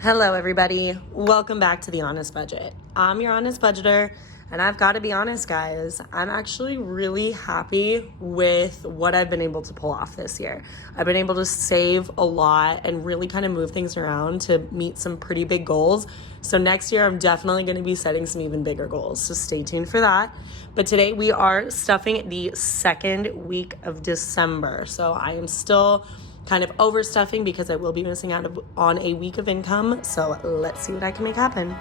Hello, everybody. Welcome back to The Honest Budget. I'm your honest budgeter, and I've got to be honest, guys. I'm actually really happy with what I've been able to pull off this year. I've been able to save a lot and really kind of move things around to meet some pretty big goals. So next year, I'm definitely going to be setting some even bigger goals. So stay tuned for that. But today we are stuffing the second week of December. So I am still kind of overstuffing because I will be missing out on a week of income. So let's see what I can make happen.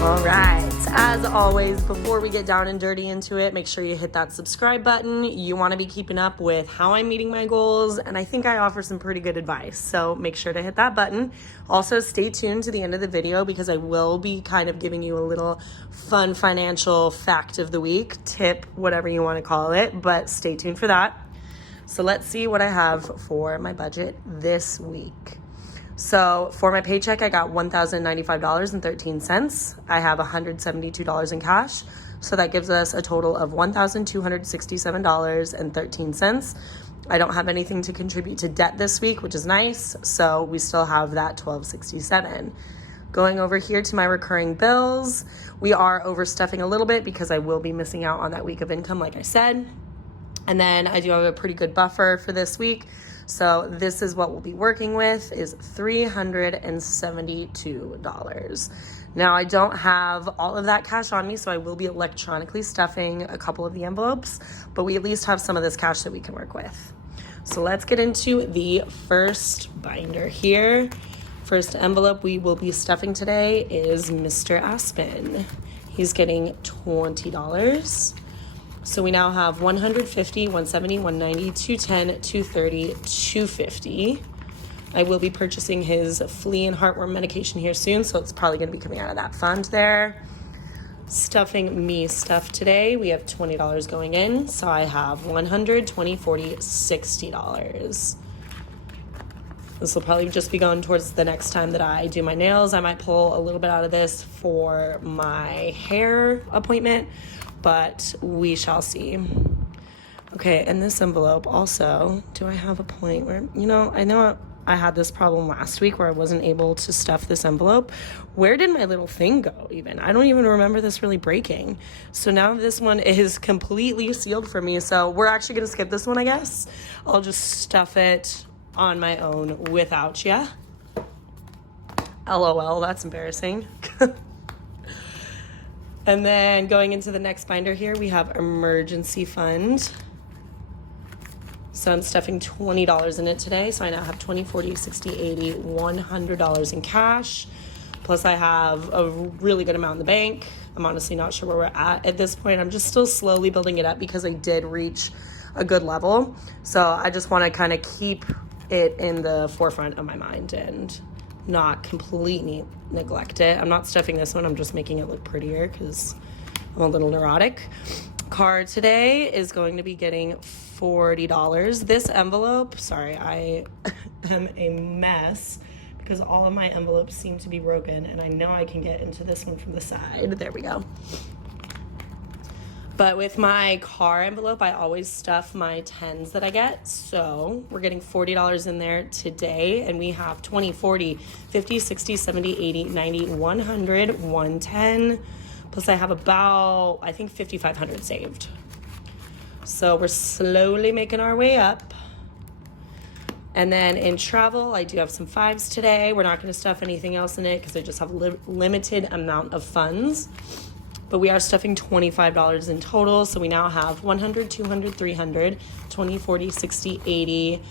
All right, as always, before we get down and dirty into it, make sure you hit that subscribe button. You want to be keeping up with how I'm meeting my goals, and I think I offer some pretty good advice, so make sure to hit that button. Also, stay tuned to the end of the video because I will be kind of giving you a little fun financial fact of the week, tip, whatever you want to call it, but stay tuned for that. So let's see what I have for my budget this week. So for my paycheck, I got $1,095.13. I have $172 in cash. So that gives us a total of $1,267.13. I don't have anything to contribute to debt this week, which is nice. So we still have that $1,267. Going over here to my recurring bills, we are overstuffing a little bit because I will be missing out on that week of income, like I said. And then I do have a pretty good buffer for this week. So this is what we'll be working with is $372. Now I don't have all of that cash on me, so I will be electronically stuffing a couple of the envelopes, but we at least have some of this cash that we can work with. So let's get into the first binder here. First envelope we will be stuffing today is Mr. Aspen. He's getting $20. So we now have $150, $170, $190, $210, $230, $250. I will be purchasing his flea and heartworm medication here soon, so it's probably going to be coming out of that fund there. Stuffing me stuff today, we have $20 going in, so I have $100, $20, $40, $60. This will probably just be going towards the next time that I do my nails. I might pull a little bit out of this for my hair appointment, but we shall see. Okay, and this envelope also, do I have a point where, I know I had this problem last week where I wasn't able to stuff this envelope. Where did my little thing go even? I don't even remember this really breaking. So now this one is completely sealed for me. So we're actually gonna skip this one, I guess. I'll just stuff it on my own without ya. LOL, that's embarrassing. And then going into the next binder here, we have emergency fund. So I'm stuffing $20 in it today. So I now have $20, $40, $60, $80, $100 in cash. Plus I have a really good amount in the bank. I'm honestly not sure where we're at this point. I'm just still slowly building it up because I did reach a good level. So I just want to kind of keep it in the forefront of my mind and not completely neglect it. I'm not stuffing this one. I'm just making it look prettier because I'm a little neurotic. Card today is going to be getting $40. This envelope, sorry, I am a mess because all of my envelopes seem to be broken and I know I can get into this one from the side. There we go. But with my car envelope, I always stuff my 10s that I get. So we're getting $40 in there today. And we have 20, 40, 50, 60, 70, 80, 90, 100, 110. Plus I have about, I think, 5,500 saved. So we're slowly making our way up. And then in travel, I do have some 5s today. We're not going to stuff anything else in it because I just have a limited amount of funds. But we are stuffing $25 in total. So we now have $100, $200, $300, $20, $40, $60, $80,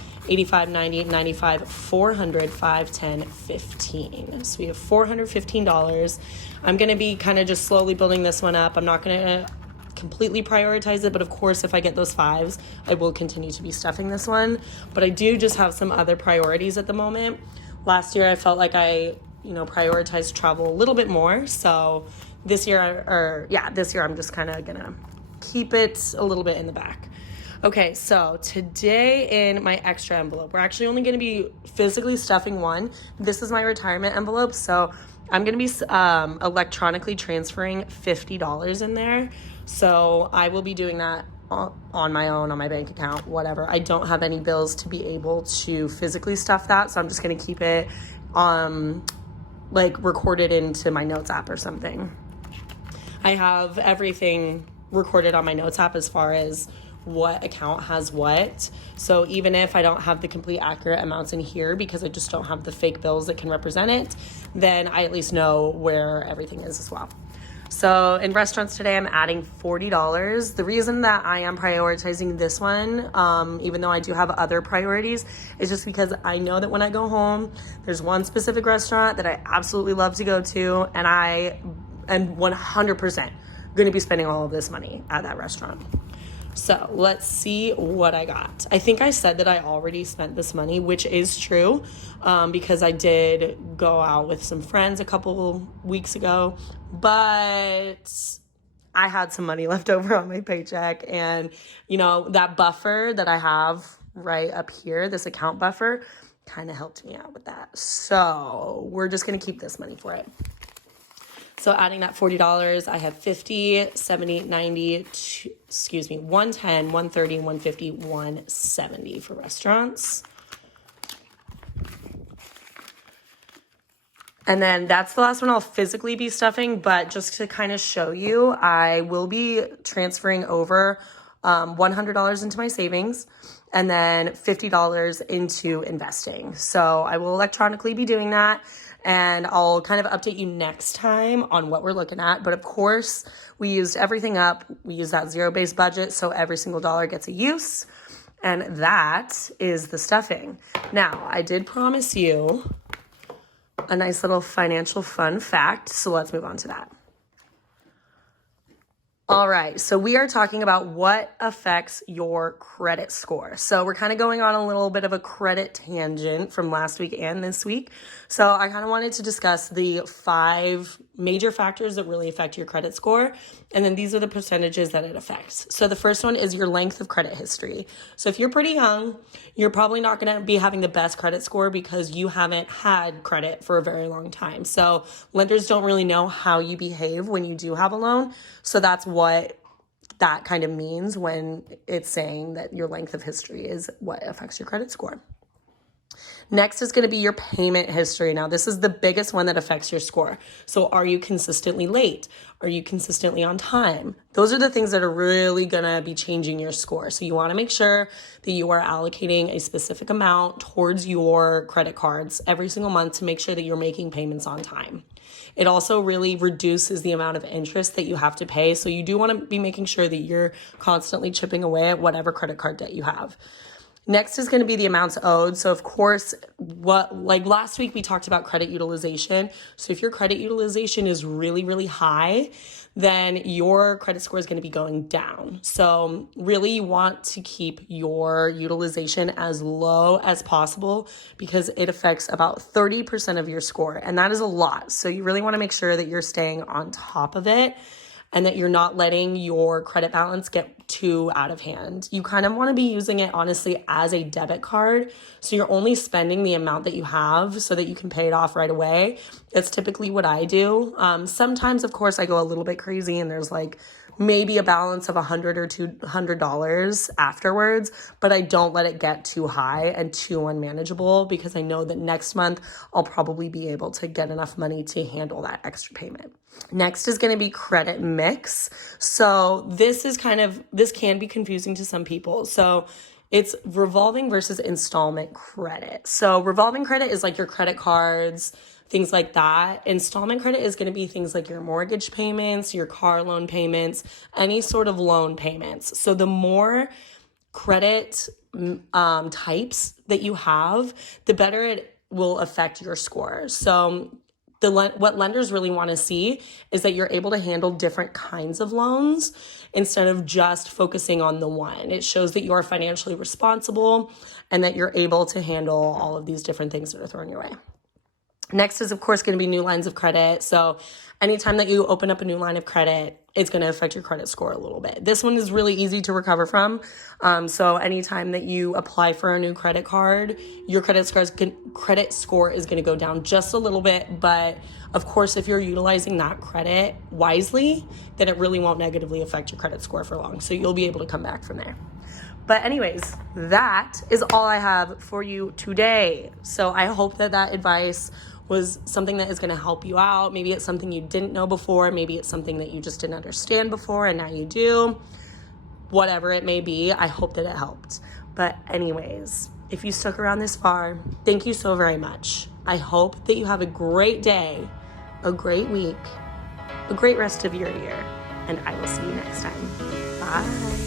$85, $90, $95, $400, $5, $10, $15. So we have $415. I'm going to be kind of just slowly building this one up. I'm not going to completely prioritize it, but of course, if I get those 5s, I will continue to be stuffing this one. But I do just have some other priorities at the moment. Last year, I felt like I, prioritized travel a little bit more. So this year I'm just kind of gonna keep it a little bit in the back. Okay, so today in my extra envelope, we're actually only gonna be physically stuffing one. This is my retirement envelope, so I'm gonna be electronically transferring $50 in there. So I will be doing that on my own, on my bank account, whatever. I don't have any bills to be able to physically stuff that, so I'm just going to keep it like recorded into my notes app or something. I have everything recorded on my notes app as far as what account has what. So even if I don't have the complete accurate amounts in here because I just don't have the fake bills that can represent it, then I at least know where everything is as well. So in restaurants today, I'm adding $40. The reason that I am prioritizing this one, even though I do have other priorities, is just because I know that when I go home, there's one specific restaurant that I absolutely love to go to, and I am 100% going to be spending all of this money at that restaurant. So let's see what I got. I think I said that I already spent this money, which is true, because I did go out with some friends a couple weeks ago, but I had some money left over on my paycheck, and that buffer that I have right up here, this account buffer, kind of helped me out with that. So we're just going to keep this money for it. So adding that $40, I have 50, 70, 90, 110, 130, 150, 170 for restaurants. And then that's the last one I'll physically be stuffing, but just to kind of show you, I will be transferring over $100 into my savings and then $50 into investing. So I will electronically be doing that. And I'll kind of update you next time on what we're looking at. But of course, we used everything up. We used that zero-based budget, so every single dollar gets a use. And that is the stuffing. Now, I did promise you a nice little financial fun fact, so let's move on to that. All right, so we are talking about what affects your credit score. So we're kind of going on a little bit of a credit tangent from last week and this week. So I kind of wanted to discuss the 5 major factors that really affect your credit score. And then these are the percentages that it affects. So the first one is your length of credit history. So if you're pretty young, you're probably not going to be having the best credit score because you haven't had credit for a very long time. So lenders don't really know how you behave when you do have a loan. So that's what that kind of means when it's saying that your length of history is what affects your credit score. Next is going to be your payment history. Now, this is the biggest one that affects your score. So are you consistently late? Are you consistently on time? Those are the things that are really going to be changing your score. So you want to make sure that you are allocating a specific amount towards your credit cards every single month to make sure that you're making payments on time. It also really reduces the amount of interest that you have to pay. So you do want to be making sure that you're constantly chipping away at whatever credit card debt you have. Next is going to be the amounts owed. So of course, like last week we talked about credit utilization. So if your credit utilization is really, really high, then your credit score is going to be going down. So really you want to keep your utilization as low as possible because it affects about 30% of your score. And that is a lot. So you really want to make sure that you're staying on top of it and that you're not letting your credit balance get too out of hand. You kind of want to be using it, honestly, as a debit card. So you're only spending the amount that you have so that you can pay it off right away. That's typically what I do. Sometimes, of course, I go a little bit crazy and there's like maybe a balance of $100 or $200 afterwards, but I don't let it get too high and too unmanageable because I know that next month I'll probably be able to get enough money to handle that extra payment. Next is going to be credit mix. So this can be confusing to some people. So it's revolving versus installment credit. So revolving credit is like your credit cards, things like that. Installment credit is going to be things like your mortgage payments, your car loan payments, any sort of loan payments. So the more credit types that you have, the better it will affect your score. So what lenders really want to see is that you're able to handle different kinds of loans instead of just focusing on the one. It shows that you are financially responsible and that you're able to handle all of these different things that are thrown your way. Next is, of course, going to be new lines of credit. So anytime that you open up a new line of credit, it's going to affect your credit score a little bit. This one is really easy to recover from. So anytime that you apply for a new credit card, your credit score is going to go down just a little bit. But of course, if you're utilizing that credit wisely, then it really won't negatively affect your credit score for long. So you'll be able to come back from there. But anyways, that is all I have for you today. So I hope that advice was something that is going to help you out. Maybe it's something you didn't know before. Maybe it's something that you just didn't understand before and now you do. Whatever it may be, I hope that it helped. But anyways, if you stuck around this far, thank you so very much. I hope that you have a great day, a great week, a great rest of your year, and I will see you next time. Bye.